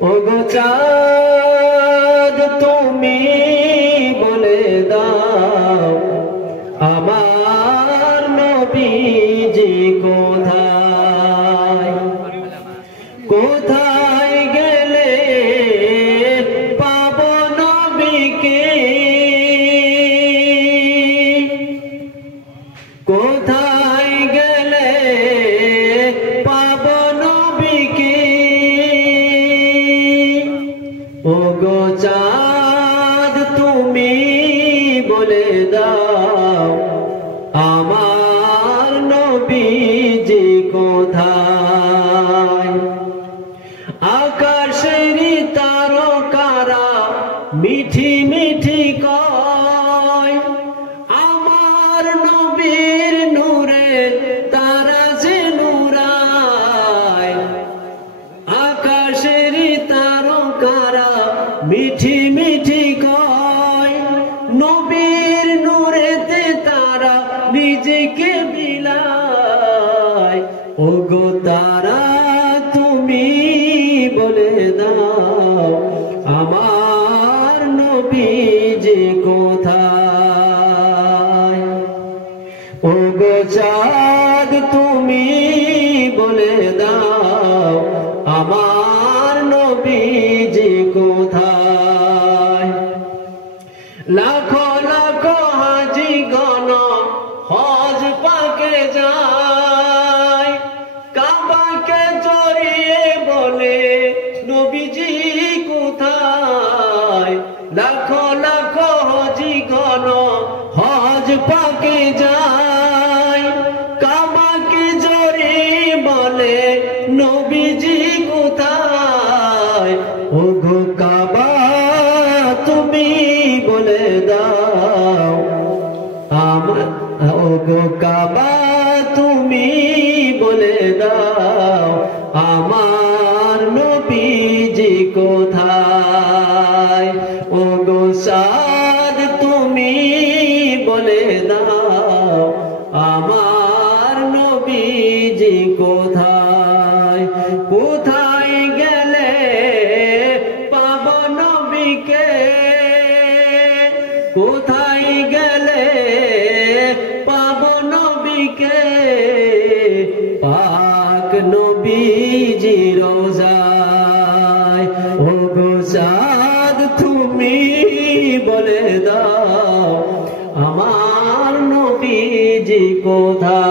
ওগো চাঁদ তুমি বলে দাও আমার নবীজি কোথায়, কোথায় গেলে পাবো নবীকে, কোথায় গেলে পাবো নবীকে। ওগো চাঁদ তুমি বলে দাও আমার নবীজি কোথায়। আকাশের তারকারা মিঠি মিঠি কয় আমার নবীর নূরে তারা যে নূরায়। আকাশের তারকারা মিঠি মিঠি কয় নবীর নূরেতে তারা নিজেকে বিলায়। ওগো তারা তুমি বলে দাও আমার নবীজি কোথায়। ওগো চাঁদ তুমি বলে দাও আমার নবীজি কোথায়। লাখো লাখো হাজি গণ হজ পাকে যায় কাবাকে জড়িয়ে বলে নবীজি কোথায়। লাখো লাখো হাজি গণ হজ পাকে যায় কাবাকে জড়িয়ে বলে নবীজি কোথায়। ওগো কাবা তুমি বলে দাও ওগো কাবা তুমি বলে দাও আমার নবীজি কোথায়। ওগো চাঁদ তুমি বলে দাও আমার নবীজি কোথায়। কোথায় গেলে পাবো নবীকে, কোথায় গেলে পাবো নবীকে। পাক নবীজি রোজায়। ওগো চাঁদ তুমি বলে দাও আমার নবীজি কোথায়।